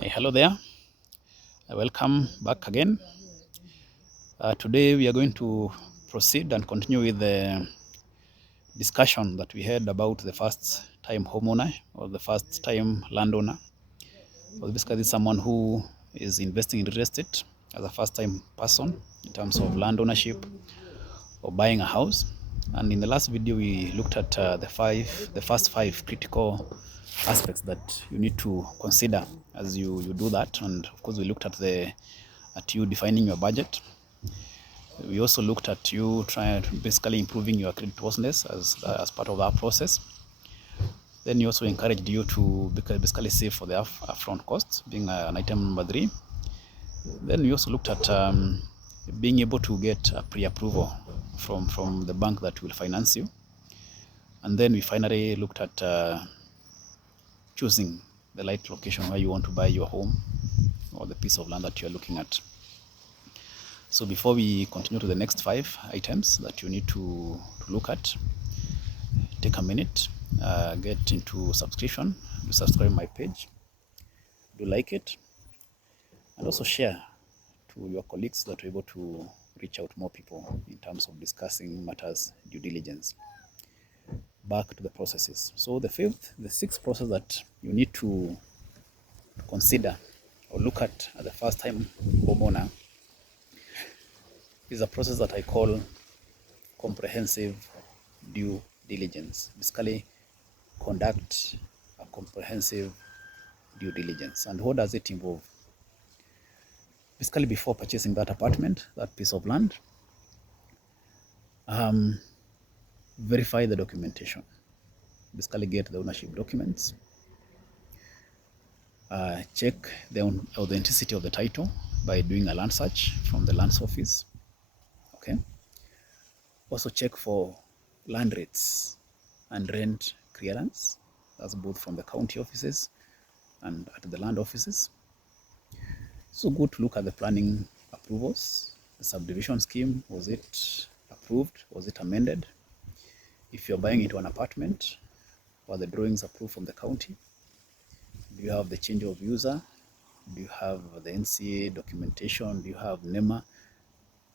Hello there. Welcome back again. Today we are going to proceed and continue with the discussion that we had about the first time homeowner or the first time landowner. Well, basically, this is someone who is investing in real estate as a first time person in terms of land ownership or buying a house. And in the last video, we looked at the first five critical aspects that you need to consider as you do that. And of course, we looked at you defining your budget. We also looked at you trying to basically improving your creditworthiness as part of that process. Then we also encouraged you to basically save for the upfront costs, being an item number 3. Then we also looked at being able to get a pre-approval from the bank that will finance you. And then we finally looked at choosing the right location where you want to buy your home or the piece of land that you're looking at. So before we continue to the next 5 items that you need to look at, take a minute, get into subscription, you subscribe my page, do like it, and also share to your colleagues that are able to reach out more people in terms of discussing matters due diligence. Back to the processes. So the sixth process that you need to consider or look at the first time homeowner is a process that I call comprehensive due diligence. Basically, conduct a comprehensive due diligence. And what does it involve? Basically, before purchasing that apartment, that piece of land, verify the documentation. Basically, get the ownership documents. Check the authenticity of the title by doing a land search from the lands office. Okay. Also check for land rates and rent clearance. That's both from the county offices and at the land offices. So good to look at the planning approvals. The subdivision scheme, was it approved? Was it amended? If you're buying into an apartment, were the drawings approved from the county? Do you have the change of user? Do you have the NCA documentation? Do you have NEMA?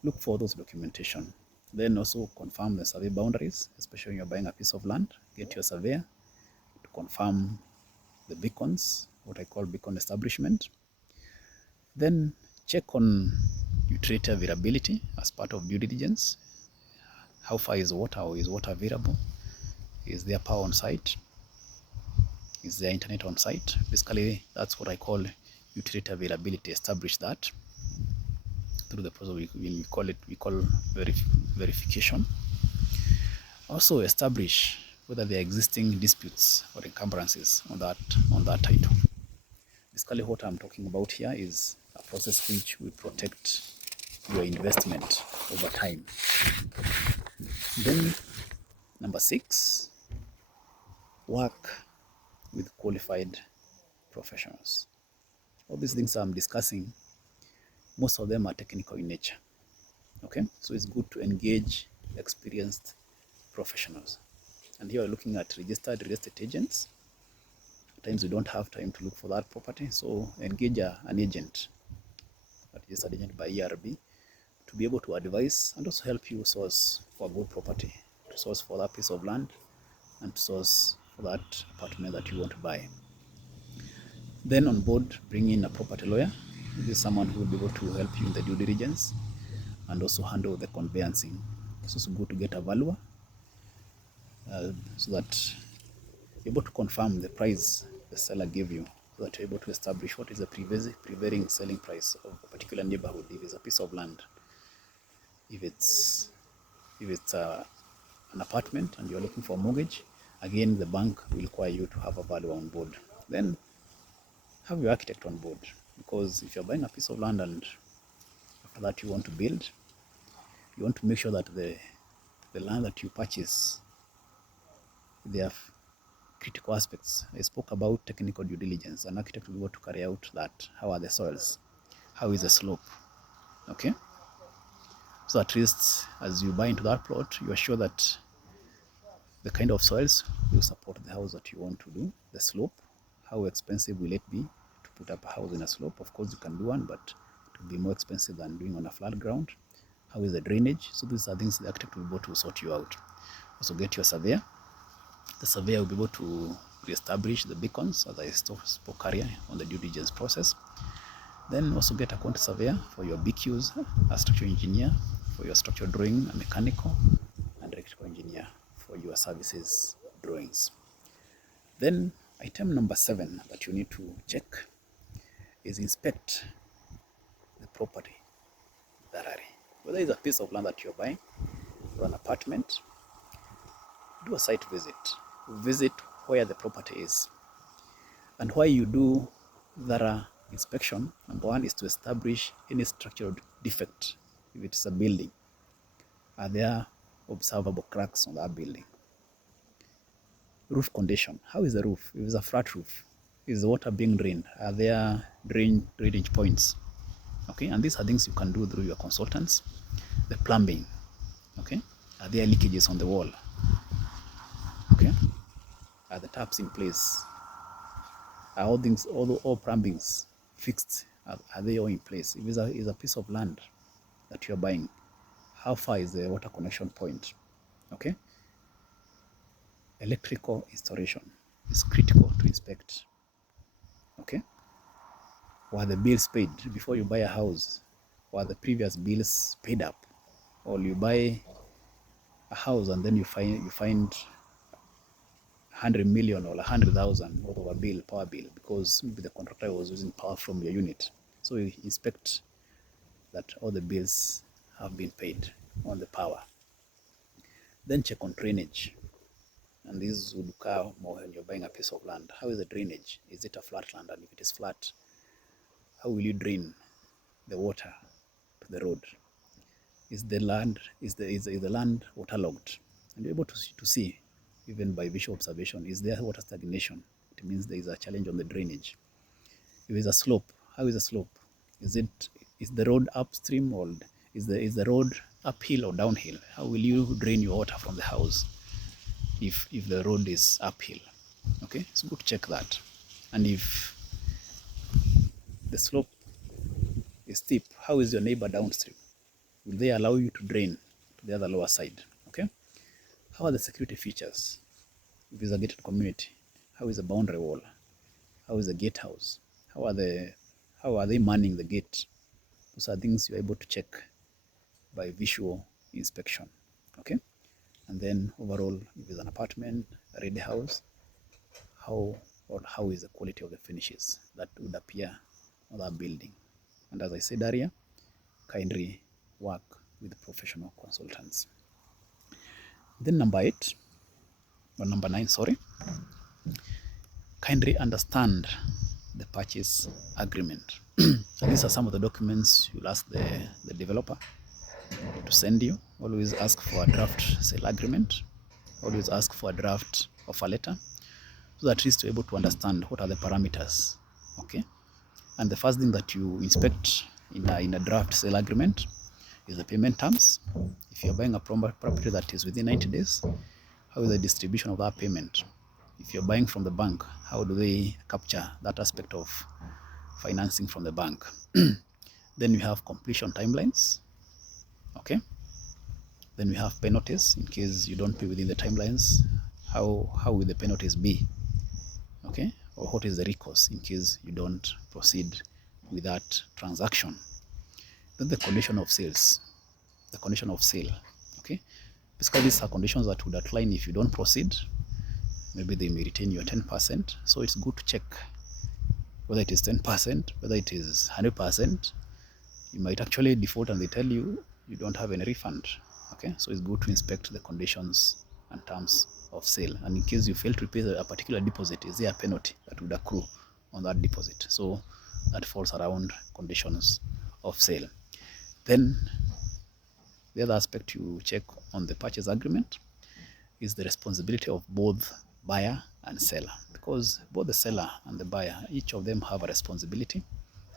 Look for those documentation. Then also confirm the survey boundaries, especially when you're buying a piece of land. Get your surveyor to confirm the beacons, what I call beacon establishment. Then check on utility availability as part of due diligence. How far is water, or is water available? Is there power on site? Is there internet on site? Basically, that's what I call utility availability. Establish that through the process we call verification. Also establish whether there are existing disputes or encumbrances on that title. Basically, what I'm talking about here is a process which will protect your investment over time. Then number 6, work with qualified professionals. All these things I'm discussing, most of them are technical in nature. Okay, so it's good to engage experienced professionals. And here we're looking at registered real estate agents. At times we don't have time to look for that property, so engage an agent, a registered agent by ERB, to be able to advise and also help you source for a good property, to source for that piece of land, and to source for that apartment that you want to buy. Then on board, bring in a property lawyer. This is someone who will be able to help you in the due diligence and also handle the conveyancing. It's also good to get a valuer so that you're able to confirm the price the seller gave you, so that you're able to establish what is the prevailing selling price of a particular neighborhood. If it's a piece of land, if it's an apartment and you're looking for a mortgage, again the bank will require you to have a valuer on board. Then have your architect on board, because if you're buying a piece of land and after that you want to build, you want to make sure that the land that you purchase, there are critical aspects. I spoke about technical due diligence. An architect will be able to carry out that. How are the soils? How is the slope? Okay? So at least as you buy into that plot, you are sure that the kind of soils will support the house that you want to do, the slope, how expensive will it be to put up a house in a slope, of course you can do one, but it will be more expensive than doing on a flat ground. How is the drainage? So these are things the architect will be able to sort you out. Also get your surveyor. The surveyor will be able to reestablish the beacons, as I spoke earlier on the due diligence process. Then also get a quantity surveyor for your BQs, a structural engineer for your structural drawing, a mechanical and electrical engineer for your services drawings. Then item number 7 that you need to check is inspect the property thoroughly. Whether it's a piece of land that you're buying or an apartment, do a site visit. Visit where the property is. And why you do thorough inspection, number 1 is to establish any structural defect. If it's a building, are there observable cracks on that building? Roof condition. How is the roof? If it's a flat roof, is the water being drained? Are there drainage points? Okay, and these are things you can do through your consultants. The plumbing. Okay, are there leakages on the wall? Okay, are the taps in place? Are all things, all plumbings fixed? Are they all in place? If it's a piece of land that you're buying, how far is the water connection point? Okay, electrical installation is critical to inspect. Okay, were the bills paid before you buy a house? Were the previous bills paid up? Or you buy a house and then you find 100 million or 100,000 worth of a bill, power bill, because maybe the contractor was using power from your unit. So you inspect that all the bills have been paid on the power. Then check on drainage. And this would occur more when you're buying a piece of land. How is the drainage? Is it a flat land? And if it is flat, how will you drain the water to the road? Is the land waterlogged? And you're able to see, even by visual observation, is there water stagnation? It means there is a challenge on the drainage. If it's a slope, how is the slope? Is the road upstream, or is the road uphill or downhill? How will you drain your water from the house if the road is uphill? Okay, it's good to check that. And if the slope is steep, how is your neighbor downstream? Will they allow you to drain to the other lower side? Okay, how are the security features? If it's a gated community, how is the boundary wall? How is the gatehouse? How are they manning the gate? Those are things you're able to check by visual inspection. Okay, and then overall, if it's an apartment, a ready house, how is the quality of the finishes that would appear on that building? And as I said earlier, kindly work with professional consultants. Then number 9, sorry, kindly understand the purchase agreement. So these are some of the documents you'll ask the developer to send you. Always ask for a draft sale agreement. Always ask for a draft offer letter, so that at least you're able to understand what are the parameters. Okay, and the first thing that you inspect in a draft sale agreement is the payment terms. If you're buying a property that is within 90 days, how is the distribution of that payment? If you're buying from the bank, how do they capture that aspect of financing from the bank? Then we have completion timelines. Okay, then we have penalties in case you don't pay within the timelines. How will the penalties be? Okay, or what is the recourse in case you don't proceed with that transaction? Then the condition of sales, the condition of sale. Okay, basically these are conditions that would outline if you don't proceed, maybe they may retain your 10%. So it's good to check whether it is 10%, whether it is 100%. You might actually default and they tell you you don't have any refund. Okay, so it's good to inspect the conditions and terms of sale. And in case you fail to pay a particular deposit, is there a penalty that would accrue on that deposit? So that falls around conditions of sale. Then the other aspect you check on the purchase agreement is the responsibility of both buyer and seller, because both the seller and the buyer, each of them have a responsibility,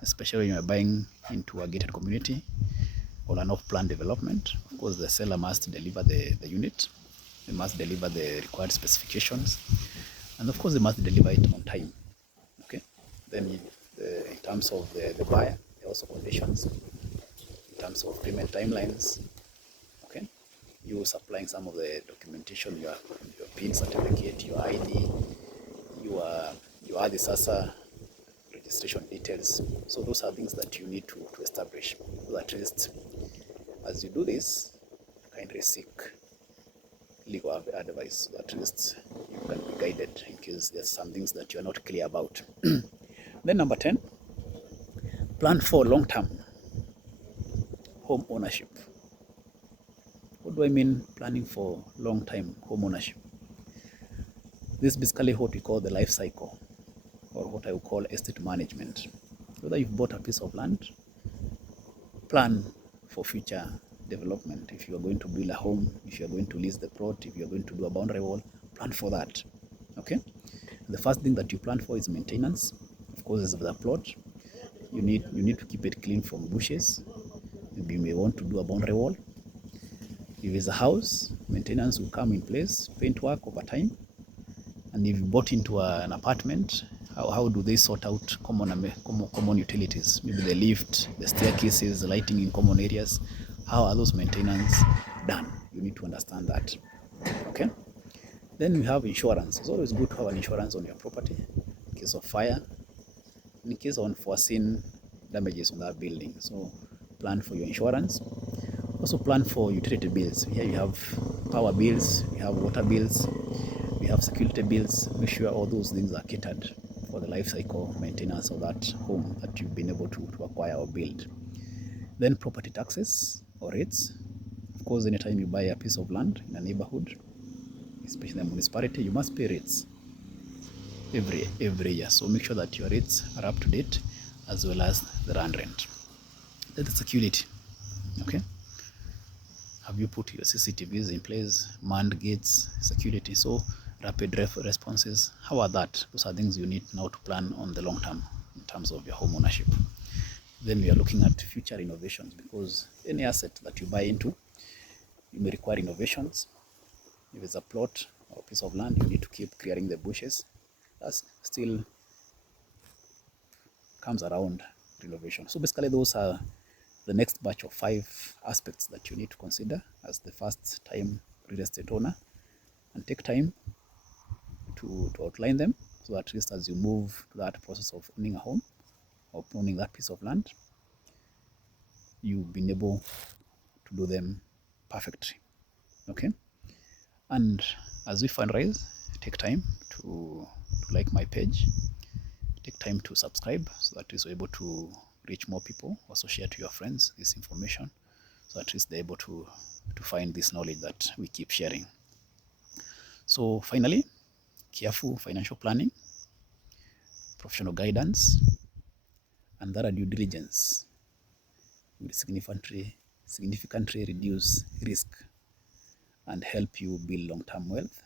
especially when you're buying into a gated community or an off-plan development. Of course, the seller must deliver the unit, they must deliver the required specifications, and of course they must deliver it on time. Okay, then in terms of the buyer, there are also conditions in terms of payment timelines. Okay, you supplying some of the documentation, your PIN certificate, your ID, your ADISASA registration details. So those are things that you need to establish. So at least as you do this, kindly seek legal advice. So at least you can be guided in case there's some things that you're not clear about. Then number 10, plan for long-term home ownership. What do I mean planning for long-time home ownership? This is basically what we call the life cycle, or what I would call estate management. Whether you've bought a piece of land, plan for future development. If you are going to build a home, if you are going to lease the plot, if you are going to do a boundary wall, plan for that. Okay. The first thing that you plan for is maintenance. Of course, as of the plot, you need to keep it clean from bushes. Maybe you may want to do a boundary wall. If it's a house, maintenance will come in place, paint work over time. And if you bought into an apartment, how do they sort out common utilities? Maybe the lift, the staircases, the lighting in common areas. How are those maintenance done? You need to understand that. Okay. Then we have insurance. It's always good to have an insurance on your property in case of fire, in case of unforeseen damages on that building. So plan for your insurance. Also plan for utility bills. Here you have power bills, we have water bills, we have security bills. Make sure all those things are catered for the life cycle maintenance of that home that you've been able to acquire or build. Then property taxes or rates. Of course, anytime you buy a piece of land in a neighborhood, especially in the municipality, you must pay rates every year. So make sure that your rates are up to date, as well as the land rent. Then the security. Okay. Have you put your CCTVs in place, manned gates, security? So rapid responses, how are that? Those are things you need now to plan on the long term in terms of your home ownership. Then we are looking at future innovations, because any asset that you buy into, you may require innovations. If it's a plot or a piece of land, you need to keep clearing the bushes. That still comes around renovation. So basically those are the next batch of 5 aspects that you need to consider as the first time real estate owner, and take time to outline them, so that at least as you move to that process of owning a home or owning that piece of land, you've been able to do them perfectly. Okay. And as we fundraise, take time to like my page, take time to subscribe, so that you're able to reach more people. Also share to your friends this information, so at least they're able to find this knowledge that we keep sharing. So finally, careful financial planning, professional guidance, and thorough due diligence will significantly reduce risk and help you build long-term wealth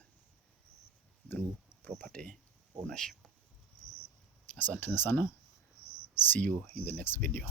through property ownership. Asante sana. See you in the next video.